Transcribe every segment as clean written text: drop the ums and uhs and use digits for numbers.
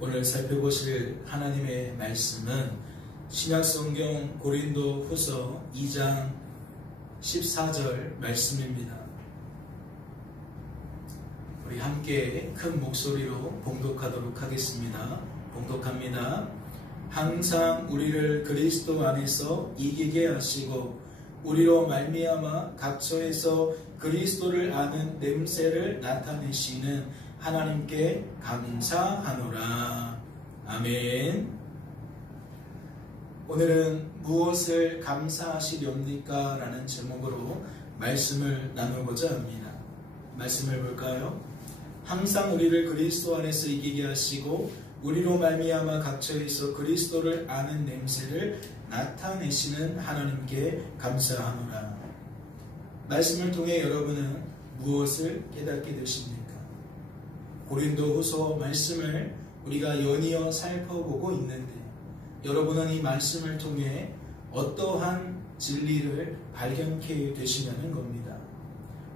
오늘 살펴보실 하나님의 말씀은 신약성경 고린도후서 2장 14절 말씀입니다. 우리 함께 큰 목소리로 봉독하도록 하겠습니다. 봉독합니다. 항상 우리를 그리스도 안에서 이기게 하시고 우리로 말미암아 각처에서 그리스도를 아는 냄새를 나타내시는 하나님께 감사하노라. 아멘. 오늘은 무엇을 감사하시렵니까? 라는 제목으로 말씀을 나누고자 합니다. 말씀을 볼까요? 항상 우리를 그리스도 안에서 이기게 하시고 우리로 말미암아 각처에서 그리스도를 아는 냄새를 나타내시는 하나님께 감사하노라. 말씀을 통해 여러분은 무엇을 깨닫게 되십니까? 고린도후서 말씀을 우리가 연이어 살펴보고 있는데 여러분은 이 말씀을 통해 어떠한 진리를 발견케 되시냐는 겁니다.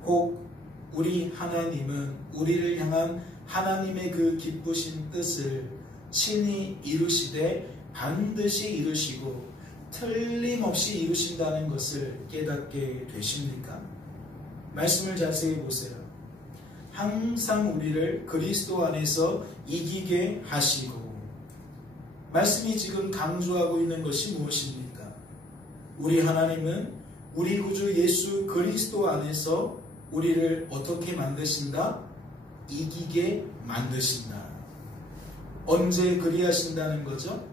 혹 우리 하나님은 우리를 향한 하나님의 그 기쁘신 뜻을 친히 이루시되 반드시 이루시고 틀림없이 이루신다는 것을 깨닫게 되십니까? 말씀을 자세히 보세요. 항상 우리를 그리스도 안에서 이기게 하시고, 말씀이 지금 강조하고 있는 것이 무엇입니까? 우리 하나님은 우리 구주 예수 그리스도 안에서 우리를 어떻게 만드신다? 이기게 만드신다. 언제 그리하신다는 거죠?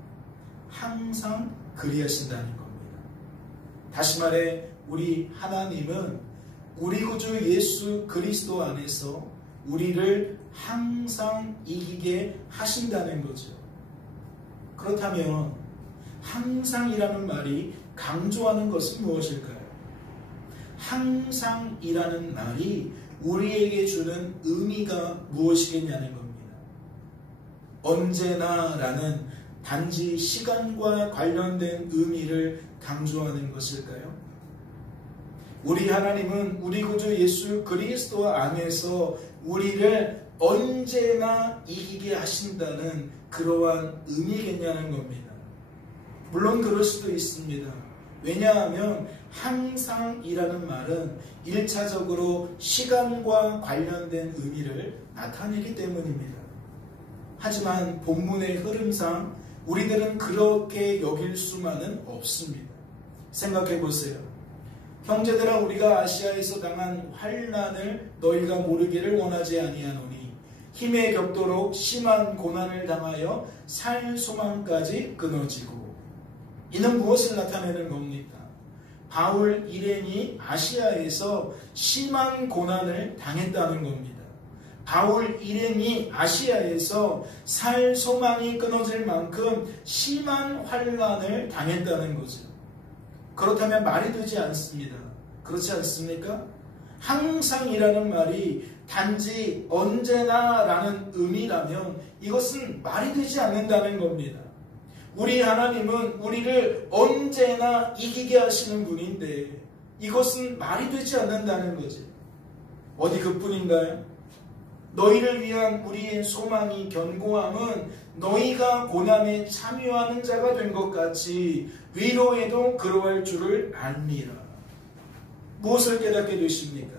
항상 그리하신다는 겁니다. 다시 말해 우리 하나님은 우리 구주 예수 그리스도 안에서 우리를 항상 이기게 하신다는 거죠. 그렇다면 항상이라는 말이 강조하는 것은 무엇일까요? 항상이라는 말이 우리에게 주는 의미가 무엇이겠냐는 겁니다. 언제나라는 단지 시간과 관련된 의미를 강조하는 것일까요? 우리 하나님은 우리 구주 예수 그리스도 안에서 우리를 언제나 이기게 하신다는 그러한 의미겠냐는 겁니다. 물론 그럴 수도 있습니다. 왜냐하면 항상이라는 말은 1차적으로 시간과 관련된 의미를 나타내기 때문입니다. 하지만 본문의 흐름상 우리들은 그렇게 여길 수만은 없습니다. 생각해 보세요. 형제들아, 우리가 아시아에서 당한 환난을 너희가 모르기를 원하지 아니하노니 힘에 겹도록 심한 고난을 당하여 살 소망까지 끊어지고. 이는 무엇을 나타내는 겁니까? 바울 일행이 아시아에서 심한 고난을 당했다는 겁니다. 바울 일행이 아시아에서 살 소망이 끊어질 만큼 심한 환난을 당했다는 거죠. 그렇다면 말이 되지 않습니다. 그렇지 않습니까? 항상이라는 말이 단지 언제나라는 의미라면 이것은 말이 되지 않는다는 겁니다. 우리 하나님은 우리를 언제나 이기게 하시는 분인데 이것은 말이 되지 않는다는 거지. 어디 그뿐인가요? 너희를 위한 우리의 소망이 견고함은 너희가 고난에 참여하는 자가 된 것 같이 위로에도 그러할 줄을 압니다. 무엇을 깨닫게 되십니까?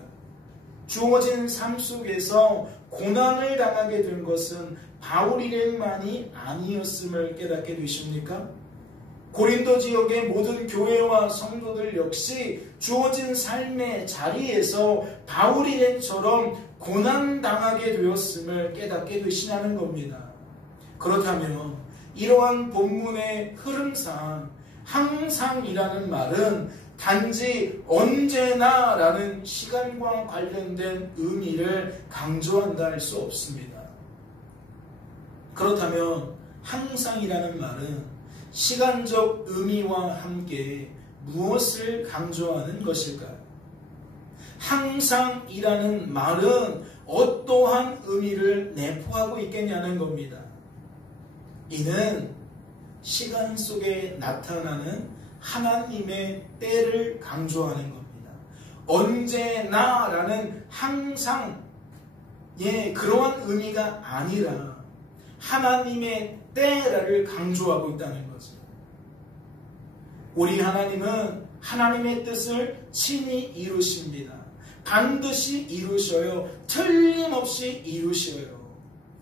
주어진 삶 속에서 고난을 당하게 된 것은 바울 일행만이 아니었음을 깨닫게 되십니까? 고린도 지역의 모든 교회와 성도들 역시 주어진 삶의 자리에서 바울 일행처럼 고난당하게 되었음을 깨닫게 되시냐는 겁니다. 그렇다면 이러한 본문의 흐름상 항상이라는 말은 단지 언제나라는 시간과 관련된 의미를 강조한다 할 수 없습니다. 그렇다면 항상이라는 말은 시간적 의미와 함께 무엇을 강조하는 것일까요? 항상이라는 말은 어떠한 의미를 내포하고 있겠냐는 겁니다. 이는 시간 속에 나타나는 하나님의 때를 강조하는 겁니다. 언제나라는 항상의 그러한 의미가 아니라 하나님의 때를 강조하고 있다는 거죠. 우리 하나님은 하나님의 뜻을 친히 이루십니다. 반드시 이루셔요. 틀림없이 이루셔요.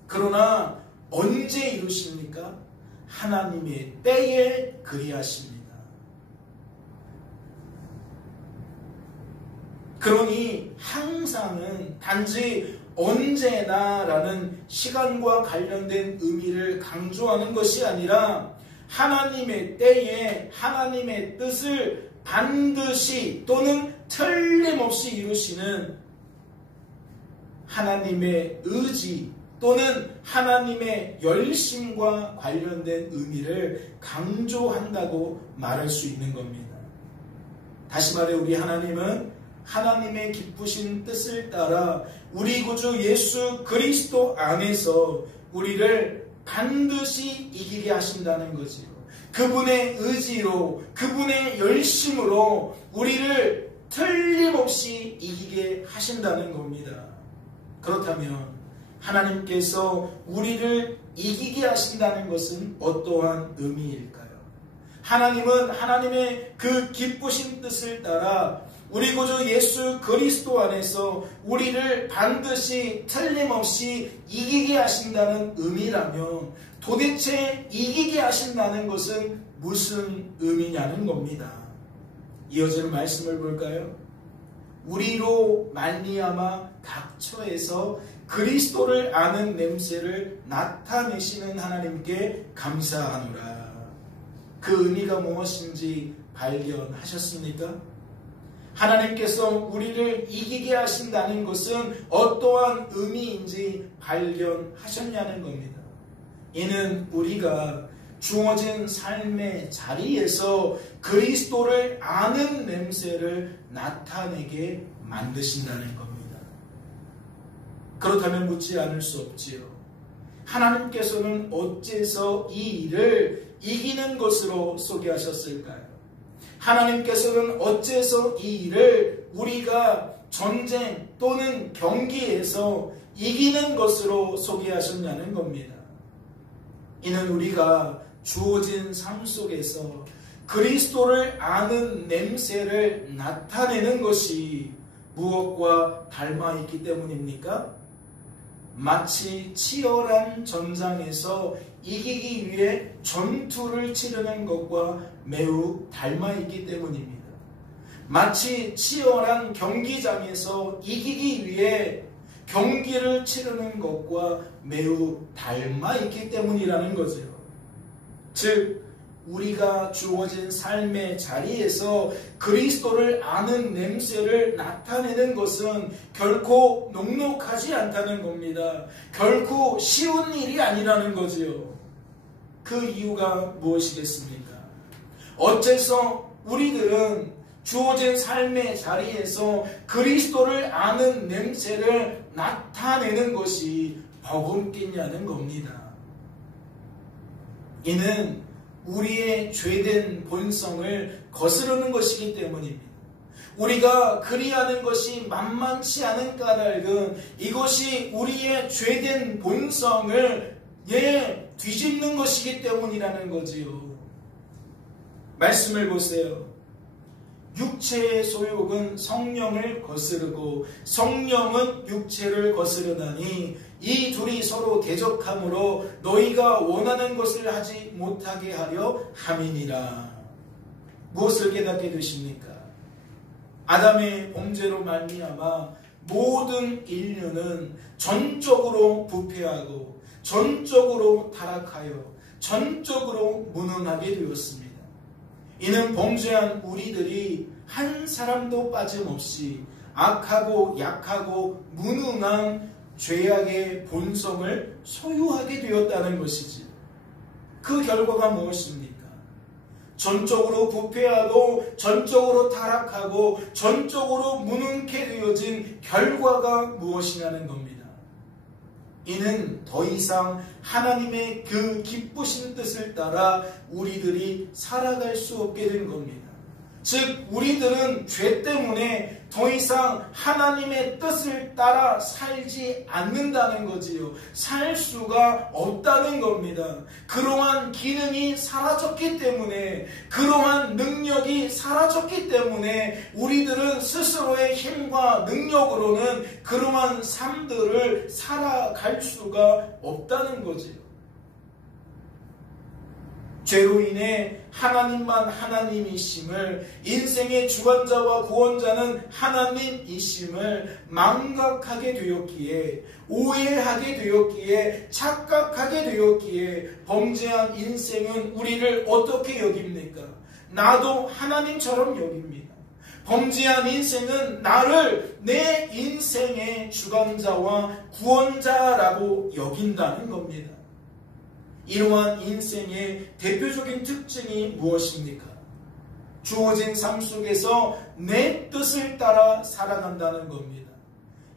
그러나 언제 이루십니까? 하나님의 때에 그리하십니다. 그러니 항상은 단지 언제나라는 시간과 관련된 의미를 강조하는 것이 아니라 하나님의 때에 하나님의 뜻을 반드시 또는 틀림없이 이루시는 하나님의 의지 또는 하나님의 열심과 관련된 의미를 강조한다고 말할 수 있는 겁니다. 다시 말해 우리 하나님은 하나님의 기쁘신 뜻을 따라 우리 구주 예수 그리스도 안에서 우리를 반드시 이기게 하신다는 거지요. 그분의 의지로 그분의 열심으로 우리를 틀림없이 이기게 하신다는 겁니다. 그렇다면 하나님께서 우리를 이기게 하신다는 것은 어떠한 의미일까요? 하나님은 하나님의 그 기쁘신 뜻을 따라 우리 구주 예수 그리스도 안에서 우리를 반드시 틀림없이 이기게 하신다는 의미라면 도대체 이기게 하신다는 것은 무슨 의미냐는 겁니다. 이어지는 말씀을 볼까요? 우리로 말미암아 각 처에서 그리스도를 아는 냄새를 나타내시는 하나님께 감사하노라. 그 의미가 무엇인지 발견하셨습니까? 하나님께서 우리를 이기게 하신다는 것은 어떠한 의미인지 발견하셨냐는 겁니다. 이는 우리가 주어진 삶의 자리에서 그리스도를 아는 냄새를 나타내게 만드신다는 겁니다. 그렇다면 묻지 않을 수 없지요. 하나님께서는 어째서 이 일을 이기는 것으로 소개하셨을까요? 하나님께서는 어째서 이 일을 우리가 전쟁 또는 경기에서 이기는 것으로 소개하셨냐는 겁니다. 이는 우리가 주어진 삶 속에서 그리스도를 아는 냄새를 나타내는 것이 무엇과 닮아 있기 때문입니까? 마치 치열한 전장에서 이기기 위해 전투를 치르는 것과 매우 닮아 있기 때문입니다. 마치 치열한 경기장에서 이기기 위해 경기를 치르는 것과 매우 닮아 있기 때문이라는 거죠. 즉 우리가 주어진 삶의 자리에서 그리스도를 아는 냄새를 나타내는 것은 결코 녹록하지 않다는 겁니다. 결코 쉬운 일이 아니라는 거지요. 그 이유가 무엇이겠습니까? 어째서 우리들은 주어진 삶의 자리에서 그리스도를 아는 냄새를 나타내는 것이 버금겠냐는 겁니다. 이는 우리의 죄된 본성을 거스르는 것이기 때문입니다. 우리가 그리하는 것이 만만치 않은 까닭은 이것이 우리의 죄된 본성을 뒤집는 것이기 때문이라는 거지요. 말씀을 보세요. 육체의 소욕은 성령을 거스르고 성령은 육체를 거스르나니 이 둘이 서로 대적함으로 너희가 원하는 것을 하지 못하게 하려 함이니라. 무엇을 깨닫게 되십니까? 아담의 범죄로 말미암아 모든 인류는 전적으로 부패하고 전적으로 타락하여 전적으로 무능하게 되었습니다. 이는 범죄한 우리들이 한 사람도 빠짐없이 악하고 약하고 무능한 죄악의 본성을 소유하게 되었다는 것이지. 그 결과가 무엇입니까? 전적으로 부패하고 전적으로 타락하고 전적으로 무능케 되어진 결과가 무엇이냐는 겁니다. 이는 더 이상 하나님의 그 기쁘신 뜻을 따라 우리들이 살아갈 수 없게 된 겁니다. 즉 우리들은 죄 때문에 더 이상 하나님의 뜻을 따라 살지 않는다는 거지요. 살 수가 없다는 겁니다. 그러한 기능이 사라졌기 때문에, 그러한 능력이 사라졌기 때문에 우리들은 스스로의 힘과 능력으로는 그러한 삶들을 살아갈 수가 없다는 거지요. 죄로 인해 하나님만 하나님이심을, 인생의 주관자와 구원자는 하나님이심을 망각하게 되었기에, 오해하게 되었기에, 착각하게 되었기에 범죄한 인생은 우리를 어떻게 여깁니까? 나도 하나님처럼 여깁니다. 범죄한 인생은 나를 내 인생의 주관자와 구원자라고 여긴다는 겁니다. 이러한 인생의 대표적인 특징이 무엇입니까? 주어진 삶 속에서 내 뜻을 따라 살아간다는 겁니다.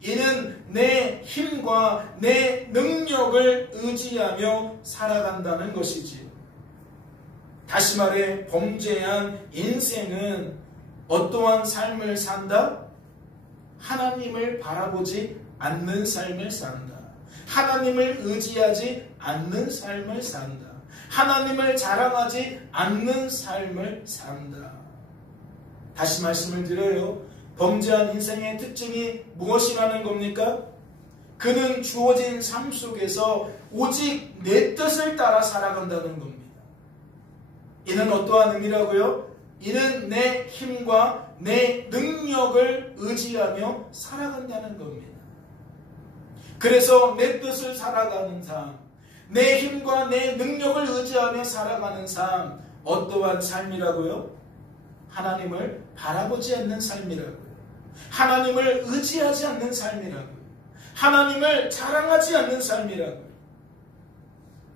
이는 내 힘과 내 능력을 의지하며 살아간다는 것이지요. 다시 말해 범죄한 인생은 어떠한 삶을 산다? 하나님을 바라보지 않는 삶을 산다. 하나님을 의지하지 않는 삶을 산다. 하나님을 자랑하지 않는 삶을 산다. 다시 말씀을 드려요. 범죄한 인생의 특징이 무엇이라는 겁니까? 그는 주어진 삶 속에서 오직 내 뜻을 따라 살아간다는 겁니다. 이는 어떠한 의미라고요? 이는 내 힘과 내 능력을 의지하며 살아간다는 겁니다. 그래서 내 뜻을 살아가는 삶, 내 힘과 내 능력을 의지하며 살아가는 삶, 어떠한 삶이라고요? 하나님을 바라보지 않는 삶이라고요. 하나님을 의지하지 않는 삶이라고요. 하나님을 자랑하지 않는 삶이라고요.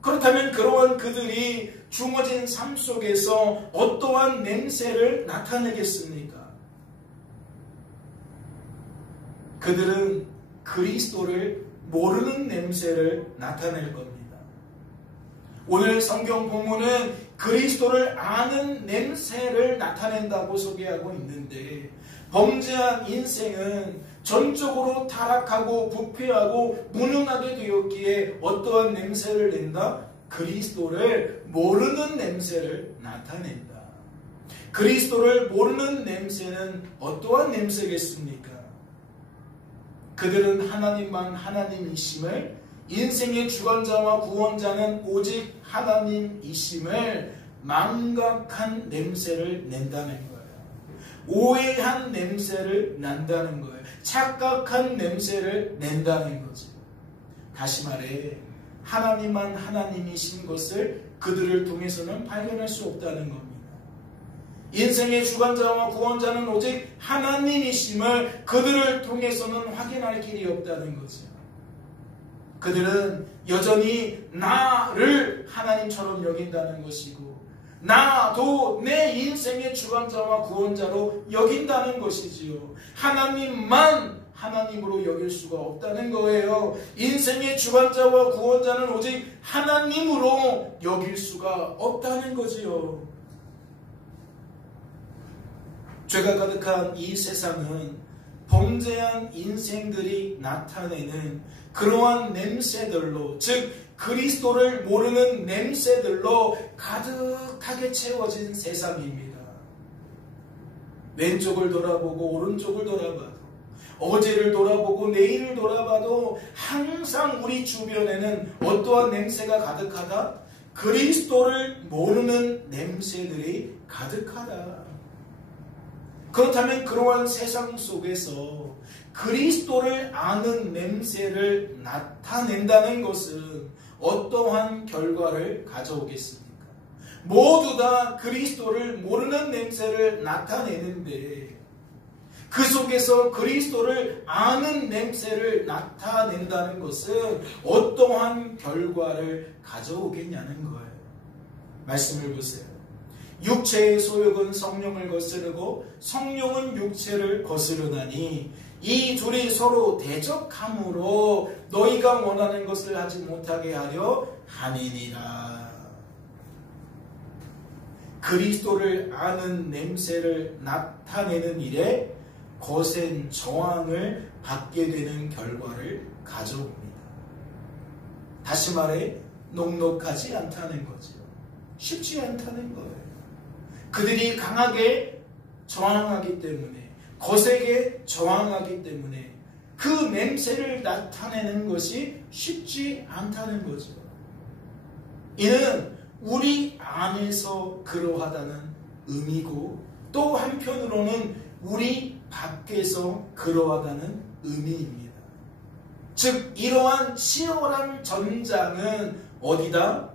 그렇다면 그러한 그들이 주어진 삶 속에서 어떠한 냄새를 나타내겠습니까? 그들은 그리스도를 모르는 냄새를 나타낼 겁니다. 오늘 성경 본문은 그리스도를 아는 냄새를 나타낸다고 소개하고 있는데, 범죄한 인생은 전적으로 타락하고 부패하고 무능하게 되었기에 어떠한 냄새를 낸다? 그리스도를 모르는 냄새를 나타낸다. 그리스도를 모르는 냄새는 어떠한 냄새겠습니까? 그들은 하나님만 하나님이심을, 인생의 주관자와 구원자는 오직 하나님이심을 망각한 냄새를 낸다는 거예요. 오해한 냄새를 난다는 거예요. 착각한 냄새를 낸다는 거죠. 다시 말해 하나님만 하나님이신 것을 그들을 통해서는 발견할 수 없다는 겁니다. 인생의 주관자와 구원자는 오직 하나님이심을 그들을 통해서는 확인할 길이 없다는 거죠. 그들은 여전히 나를 하나님처럼 여긴다는 것이고, 나도 내 인생의 주관자와 구원자로 여긴다는 것이지요. 하나님만 하나님으로 여길 수가 없다는 거예요. 인생의 주관자와 구원자는 오직 하나님으로 여길 수가 없다는 거지요. 죄가 가득한 이 세상은 범죄한 인생들이 나타내는 그러한 냄새들로, 즉 그리스도를 모르는 냄새들로 가득하게 채워진 세상입니다. 왼쪽을 돌아보고 오른쪽을 돌아봐도, 어제를 돌아보고 내일을 돌아봐도 항상 우리 주변에는 어떠한 냄새가 가득하다? 그리스도를 모르는 냄새들이 가득하다. 그렇다면 그러한 세상 속에서 그리스도를 아는 냄새를 나타낸다는 것은 어떠한 결과를 가져오겠습니까? 모두 다 그리스도를 모르는 냄새를 나타내는데, 그 속에서 그리스도를 아는 냄새를 나타낸다는 것은 어떠한 결과를 가져오겠냐는 거예요. 말씀을 보세요. 육체의 소욕은 성령을 거스르고 성령은 육체를 거스르나니 이 둘이 서로 대적함으로 너희가 원하는 것을 하지 못하게 하려 함이니라. 그리스도를 아는 냄새를 나타내는 일에 거센 저항을 받게 되는 결과를 가져옵니다. 다시 말해 녹록하지 않다는 거죠. 쉽지 않다는 거예요. 그들이 강하게 저항하기 때문에, 거세게 저항하기 때문에 그 냄새를 나타내는 것이 쉽지 않다는 거죠. 이는 우리 안에서 그러하다는 의미고, 또 한편으로는 우리 밖에서 그러하다는 의미입니다. 즉 이러한 치열한 전장은 어디다?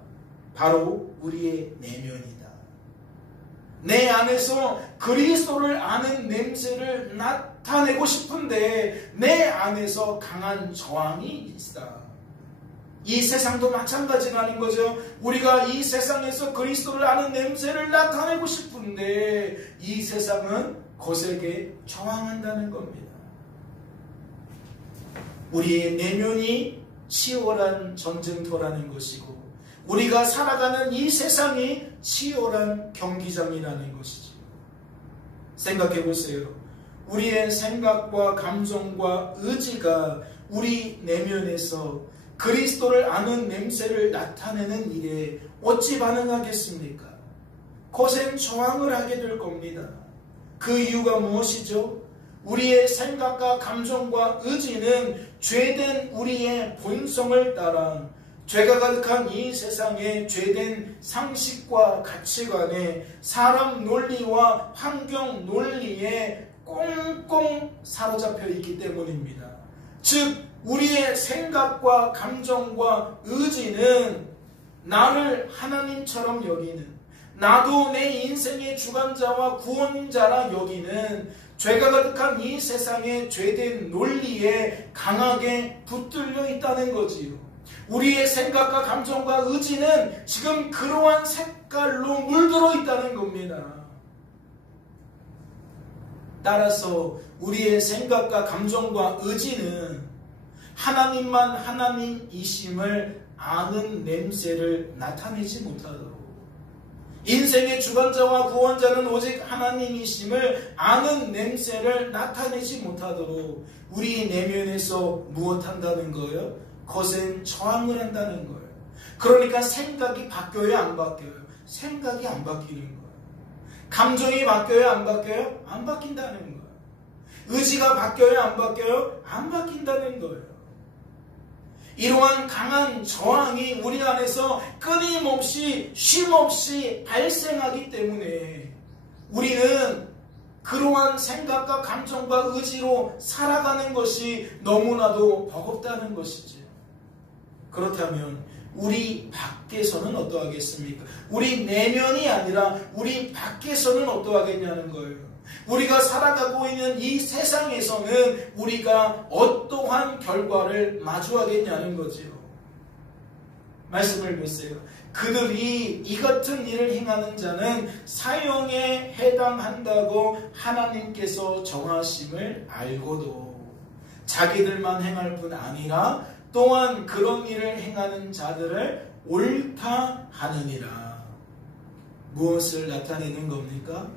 바로 우리의 내면이다. 내 안에서 그리스도를 아는 냄새를 나타내고 싶은데 내 안에서 강한 저항이 있다. 이 세상도 마찬가지라는 거죠. 우리가 이 세상에서 그리스도를 아는 냄새를 나타내고 싶은데 이 세상은 거세게 저항한다는 겁니다. 우리의 내면이 치열한 전쟁터라는 것이고, 우리가 살아가는 이 세상이 치열한 경기장이라는 것이죠. 생각해 보세요. 우리의 생각과 감정과 의지가 우리 내면에서 그리스도를 아는 냄새를 나타내는 일에 어찌 반응하겠습니까? 거센 저항을 하게 될 겁니다. 그 이유가 무엇이죠? 우리의 생각과 감정과 의지는 죄된 우리의 본성을 따라 죄가 가득한 이 세상의 죄된 상식과 가치관에, 사람 논리와 환경 논리에 꽁꽁 사로잡혀 있기 때문입니다. 즉 우리의 생각과 감정과 의지는 나를 하나님처럼 여기는, 나도 내 인생의 주관자와 구원자라 여기는 죄가 가득한 이 세상의 죄된 논리에 강하게 붙들려 있다는 거지요. 우리의 생각과 감정과 의지는 지금 그러한 색깔로 물들어 있다는 겁니다. 따라서 우리의 생각과 감정과 의지는 하나님만 하나님이심을 아는 냄새를 나타내지 못하도록, 인생의 주관자와 구원자는 오직 하나님이심을 아는 냄새를 나타내지 못하도록 우리 내면에서 무엇한다는 거예요? 거센 저항을 한다는 거예요. 그러니까 생각이 바뀌어요, 안 바뀌어요? 생각이 안 바뀌는 거예요. 감정이 바뀌어요, 안 바뀌어요? 안 바뀐다는 거예요. 의지가 바뀌어요, 안 바뀌어요? 안 바뀐다는 거예요. 이러한 강한 저항이 우리 안에서 끊임없이 쉼없이 발생하기 때문에 우리는 그러한 생각과 감정과 의지로 살아가는 것이 너무나도 버겁다는 것이죠. 그렇다면 우리 밖에서는 어떠하겠습니까? 우리 내면이 아니라 우리 밖에서는 어떠하겠냐는 거예요. 우리가 살아가고 있는 이 세상에서는 우리가 어떠한 결과를 마주하겠냐는 거지요. 말씀을 보세요. 그들이 이 같은 일을 행하는 자는 사형에 해당한다고 하나님께서 정하심을 알고도 자기들만 행할 뿐 아니라 또한 그런 일을 행하는 자들을 옳다 하느니라. 무엇을 나타내는 겁니까?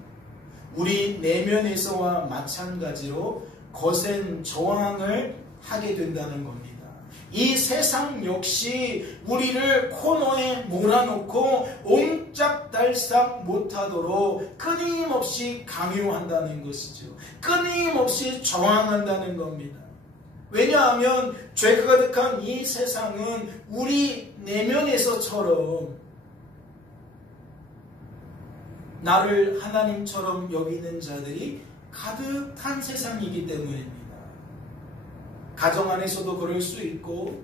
우리 내면에서와 마찬가지로 거센 저항을 하게 된다는 겁니다. 이 세상 역시 우리를 코너에 몰아놓고 옴짝달싹 못하도록 끊임없이 강요한다는 것이죠. 끊임없이 저항한다는 겁니다. 왜냐하면 죄가 가득한 이 세상은 우리 내면에서처럼 나를 하나님처럼 여기는 자들이 가득한 세상이기 때문입니다. 가정 안에서도 그럴 수 있고,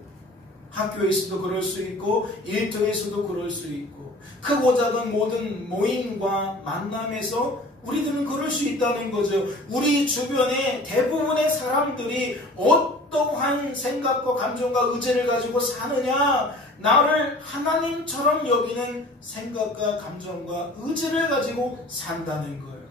학교에서도 그럴 수 있고, 일터에서도 그럴 수 있고, 크고 작은 모든 모임과 만남에서 우리들은 그럴 수 있다는 거죠. 우리 주변에 대부분의 사람들이 어떠한 생각과 감정과 의지를 가지고 사느냐? 나를 하나님처럼 여기는 생각과 감정과 의지를 가지고 산다는 거예요.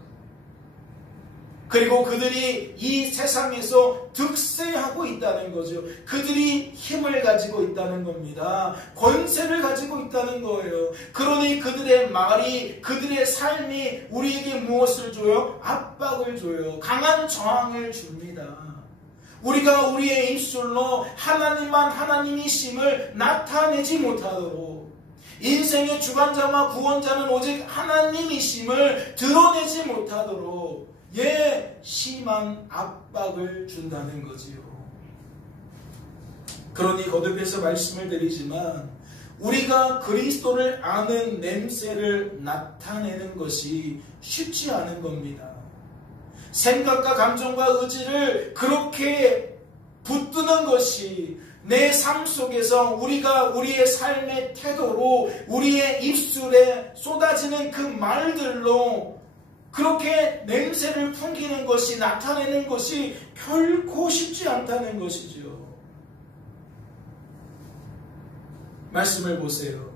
그리고 그들이 이 세상에서 득세하고 있다는 거죠. 그들이 힘을 가지고 있다는 겁니다. 권세를 가지고 있다는 거예요. 그러니 그들의 말이, 그들의 삶이 우리에게 무엇을 줘요? 압박을 줘요. 강한 저항을 줍니다. 우리가 우리의 입술로 하나님만 하나님이심을 나타내지 못하도록, 인생의 주관자와 구원자는 오직 하나님이심을 드러내지 못하도록 심한 압박을 준다는 거지요. 그러니 거듭해서 말씀을 드리지만 우리가 그리스도를 아는 냄새를 나타내는 것이 쉽지 않은 겁니다. 생각과 감정과 의지를 그렇게 붙드는 것이 내 삶 속에서 우리가 우리의 삶의 태도로, 우리의 입술에 쏟아지는 그 말들로 그렇게 냄새를 풍기는 것이, 나타내는 것이 결코 쉽지 않다는 것이죠. 말씀을 보세요.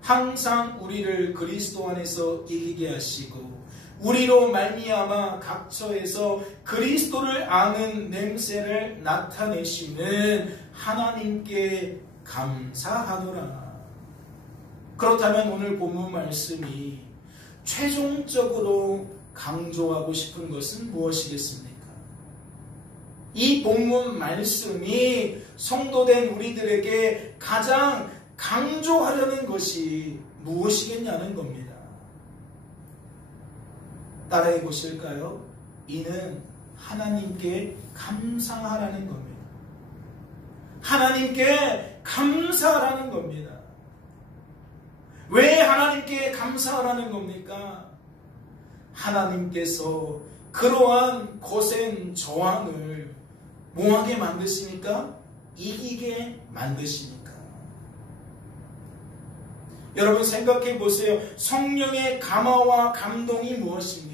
항상 우리를 그리스도 안에서 이기게 하시고 우리로 말미암아 각처에서 그리스도를 아는 냄새를 나타내시는 하나님께 감사하노라. 그렇다면 오늘 본문 말씀이 최종적으로 강조하고 싶은 것은 무엇이겠습니까? 이 본문 말씀이 성도된 우리들에게 가장 강조하려는 것이 무엇이겠냐는 겁니다. 따라해 보실까요? 이는 하나님께 감사하라는 겁니다. 하나님께 감사하라는 겁니다. 왜 하나님께 감사하라는 겁니까? 하나님께서 그러한 거센 저항을 뭐하게 만드시니까? 이기게 만드시니까. 여러분 생각해 보세요. 성령의 감화와 감동이 무엇입니까?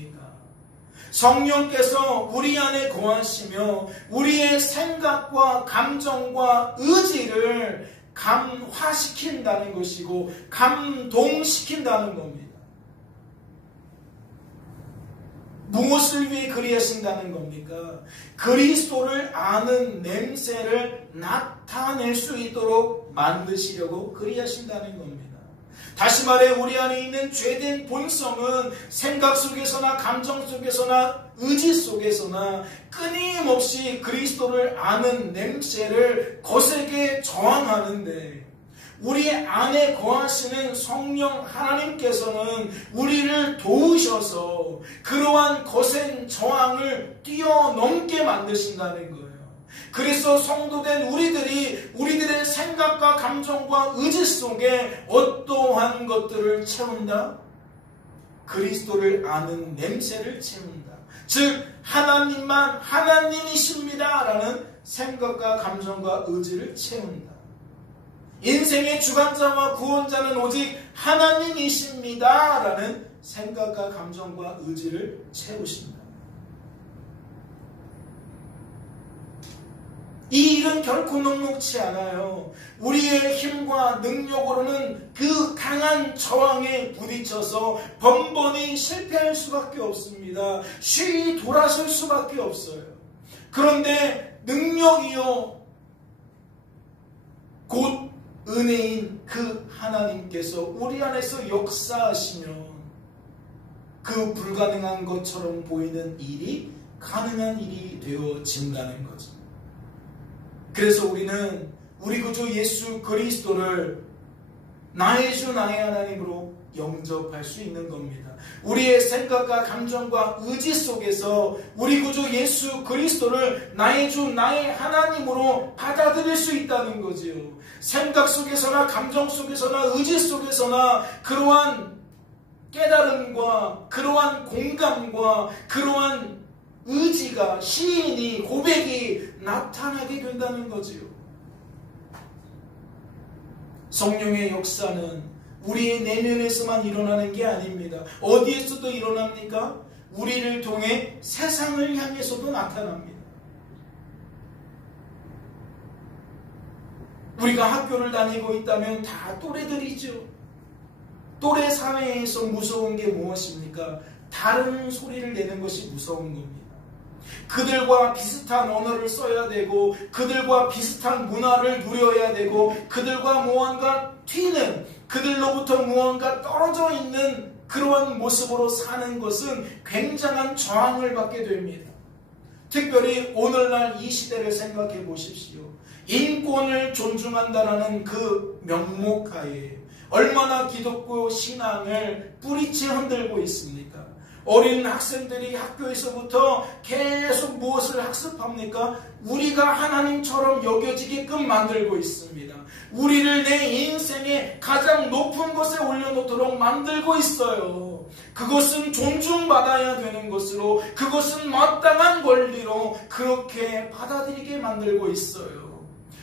성령께서 우리 안에 거하시며 우리의 생각과 감정과 의지를 감화시킨다는 것이고 감동시킨다는 겁니다. 무엇을 위해 그리하신다는 겁니까? 그리스도를 아는 냄새를 나타낼 수 있도록 만드시려고 그리하신다는 겁니다. 다시 말해 우리 안에 있는 죄된 본성은 생각 속에서나 감정 속에서나 의지 속에서나 끊임없이 그리스도를 아는 냄새를 거세게 저항하는데, 우리 안에 거하시는 성령 하나님께서는 우리를 도우셔서 그러한 거센 저항을 뛰어넘게 만드신다는 거예요. 그래서 성도된 우리들의 생각과 감정과 의지 속에 어떠한 것들을 채운다? 그리스도를 아는 냄새를 채운다. 즉 하나님만 하나님이십니다 라는 생각과 감정과 의지를 채운다. 인생의 주관자와 구원자는 오직 하나님이십니다 라는 생각과 감정과 의지를 채우신다. 이 일은 결코 녹록치 않아요. 우리의 힘과 능력으로는 그 강한 저항에 부딪혀서 번번이 실패할 수밖에 없습니다. 쉬이 돌아설 수밖에 없어요. 그런데 능력이요 곧 은혜인 그 하나님께서 우리 안에서 역사하시면 그 불가능한 것처럼 보이는 일이 가능한 일이 되어진다는 거죠. 그래서 우리는 우리 구주 예수 그리스도를 나의 주 나의 하나님으로 영접할 수 있는 겁니다. 우리의 생각과 감정과 의지 속에서 우리 구주 예수 그리스도를 나의 주 나의 하나님으로 받아들일 수 있다는 거지요. 생각 속에서나 감정 속에서나 의지 속에서나 그러한 깨달음과 그러한 공감과 그러한 의지가, 시인이, 고백이 나타나게 된다는 거지요. 성령의 역사는 우리의 내면에서만 일어나는 게 아닙니다. 어디에서도 일어납니까? 우리를 통해 세상을 향해서도 나타납니다. 우리가 학교를 다니고 있다면 다 또래들이죠. 또래 사회에서 무서운 게 무엇입니까? 다른 소리를 내는 것이 무서운 겁니다. 그들과 비슷한 언어를 써야 되고 그들과 비슷한 문화를 누려야 되고 그들과 무언가 튀는, 그들로부터 무언가 떨어져 있는 그러한 모습으로 사는 것은 굉장한 저항을 받게 됩니다. 특별히 오늘날 이 시대를 생각해 보십시오. 인권을 존중한다라는 그 명목하에 얼마나 기독교 신앙을 뿌리째 흔들고 있습니까? 어린 학생들이 학교에서부터 계속 무엇을 학습합니까? 우리가 하나님처럼 여겨지게끔 만들고 있습니다. 우리를 내 인생의 가장 높은 곳에 올려놓도록 만들고 있어요. 그것은 존중받아야 되는 것으로, 그것은 마땅한 권리로 그렇게 받아들이게 만들고 있어요.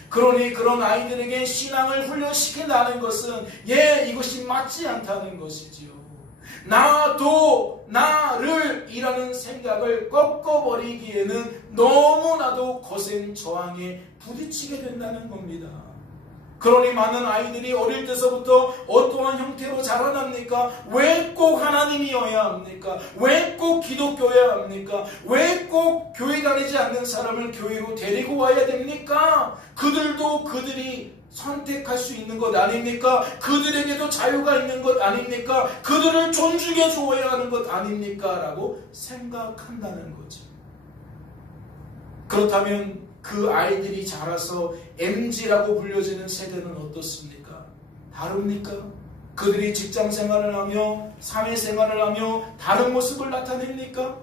그러니 그런 아이들에게 신앙을 훈련시킨다는 것은 이것이 맞지 않다는 것이지요. 나도 나를 이라는 생각을 꺾어버리기에는 너무나도 거센 저항에 부딪히게 된다는 겁니다. 그러니 많은 아이들이 어릴 때서부터 어떠한 형태로 자라납니까? 왜 꼭 하나님이어야 합니까? 왜 꼭 기독교여야 합니까? 왜 꼭 교회 다니지 않는 사람을 교회로 데리고 와야 됩니까? 그들도 그들이 선택할 수 있는 것 아닙니까? 그들에게도 자유가 있는 것 아닙니까? 그들을 존중해 주어야 하는 것 아닙니까? 라고 생각한다는 거죠. 그렇다면 그 아이들이 자라서 MZ라고 불려지는 세대는 어떻습니까? 다릅니까? 그들이 직장 생활을 하며 사회 생활을 하며 다른 모습을 나타냅니까?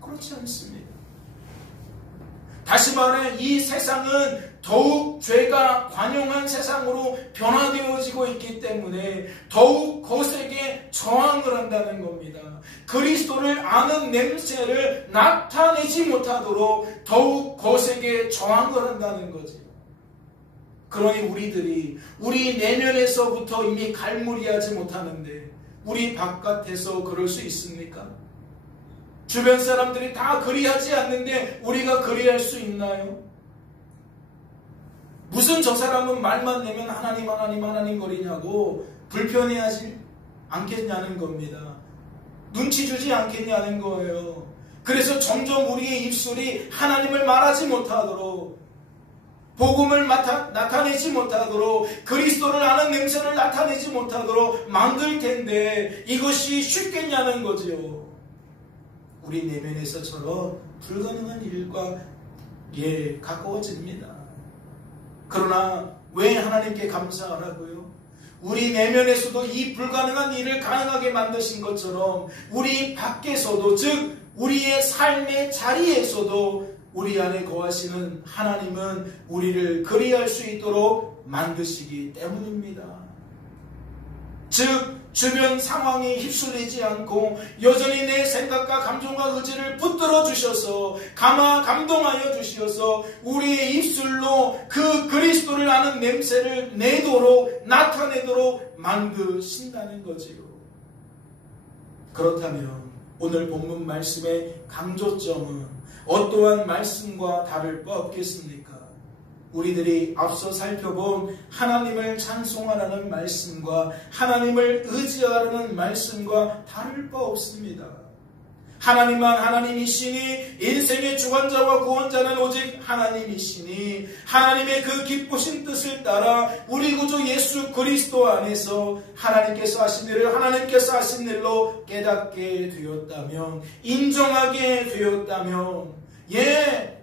그렇지 않습니다. 다시 말해 이 세상은 더욱 죄가 관용한 세상으로 변화되어지고 있기 때문에 더욱 거세게 저항을 한다는 겁니다. 그리스도를 아는 냄새를 나타내지 못하도록 더욱 거세게 저항을 한다는 거죠. 그러니 우리 내면에서부터 이미 갈무리하지 못하는데 우리 바깥에서 그럴 수 있습니까? 주변 사람들이 다 그리하지 않는데 우리가 그리할 수 있나요? 무슨 저 사람은 말만 내면 하나님 거리냐고 불편해하지 않겠냐는 겁니다. 눈치 주지 않겠냐는 거예요. 그래서 점점 우리의 입술이 하나님을 말하지 못하도록, 복음을 나타내지 못하도록, 그리스도를 아는 냄새를 나타내지 못하도록 만들 텐데 이것이 쉽겠냐는 거지요. 우리 내면에서처럼 불가능한 일과 가까워집니다. 그러나 왜 하나님께 감사하라고요? 우리 내면에서도 이 불가능한 일을 가능하게 만드신 것처럼 우리 밖에서도, 즉 우리의 삶의 자리에서도 우리 안에 거하시는 하나님은 우리를 그리할 수 있도록 만드시기 때문입니다. 즉 주변 상황에 휩쓸리지 않고 여전히 내 생각과 감정과 의지를 붙들어 주셔서 감동하여 주셔서 우리의 입술로 그 그리스도를 아는 냄새를 내도록, 나타내도록 만드신다는 거지요. 그렇다면 오늘 본문 말씀의 강조점은 어떠한 말씀과 다를 바 없겠습니까? 우리들이 앞서 살펴본 하나님을 찬송하라는 말씀과 하나님을 의지하라는 말씀과 다를 바 없습니다. 하나님만 하나님이시니 인생의 주관자와 구원자는 오직 하나님이시니 하나님의 그 기쁘신 뜻을 따라 우리 구주 예수 그리스도 안에서 하나님께서 하신 일을 하나님께서 하신 일로 깨닫게 되었다면, 인정하게 되었다면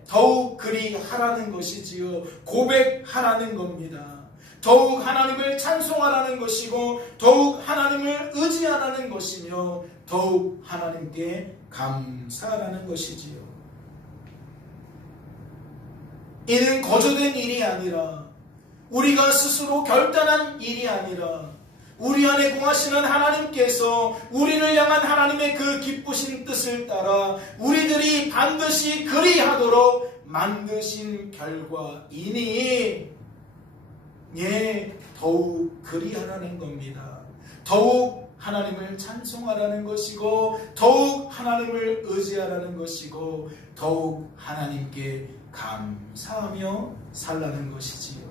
더욱 그리 하라는 것이지요. 고백하라는 겁니다. 더욱 하나님을 찬송하라는 것이고 더욱 하나님을 의지하라는 것이며 더욱 하나님께 감사하라는 것이지요. 이는 거저된 일이 아니라, 우리가 스스로 결단한 일이 아니라 우리 안에 공하시는 하나님께서 우리를 향한 하나님의 그 기쁘신 뜻을 따라 우리들이 반드시 그리하도록 만드신 결과이니 더욱 그리하라는 겁니다. 더욱 하나님을 찬송하라는 것이고 더욱 하나님을 의지하라는 것이고 더욱 하나님께 감사하며 살라는 것이지요.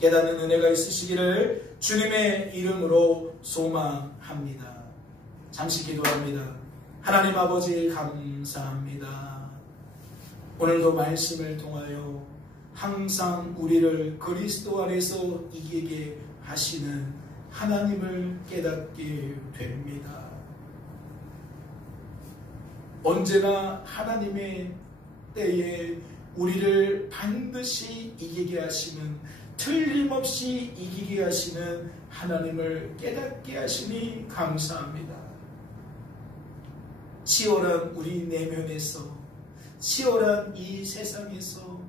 깨닫는 은혜가 있으시기를 주님의 이름으로 소망합니다. 잠시 기도합니다. 하나님 아버지 감사합니다. 오늘도 말씀을 통하여 항상 우리를 그리스도 안에서 이기게 하시는 하나님을 깨닫게 됩니다. 언제나 하나님의 때에 우리를 반드시 이기게 하시는, 틀림없이 이기게 하시는 하나님을 깨닫게 하시니 감사합니다. 치열한 우리 내면에서, 치열한 이 세상에서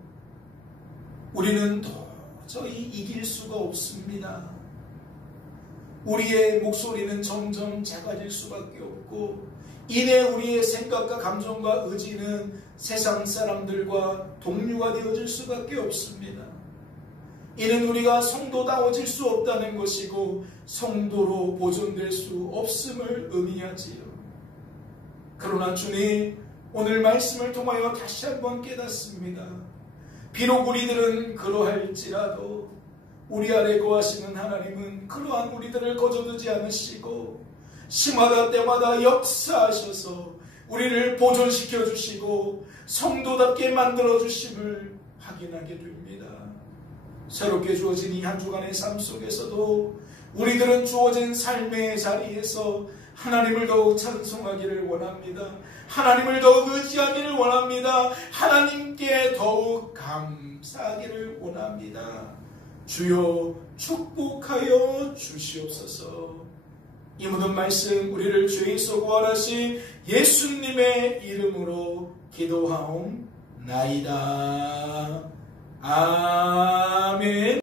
우리는 도저히 이길 수가 없습니다. 우리의 목소리는 점점 작아질 수밖에 없고, 이내 우리의 생각과 감정과 의지는 세상 사람들과 동료가 되어질 수밖에 없습니다. 이는 우리가 성도다워질 수 없다는 것이고 성도로 보존될 수 없음을 의미하지요. 그러나 주님, 오늘 말씀을 통하여 다시 한번 깨닫습니다. 비록 우리들은 그러할지라도 우리 아래 거하시는 하나님은 그러한 우리들을 거저두지 않으시고 시마다 때마다 역사하셔서 우리를 보존시켜 주시고 성도답게 만들어 주심을 확인하게 됩니다. 새롭게 주어진 이 한 주간의 삶 속에서도 우리들은 주어진 삶의 자리에서 하나님을 더욱 찬송하기를 원합니다. 하나님을 더욱 의지하기를 원합니다. 하나님께 더욱 감사하기를 원합니다. 주여 축복하여 주시옵소서. 이 모든 말씀 우리를 죄에서 구원하신 예수님의 이름으로 기도하옵나이다. 아멘.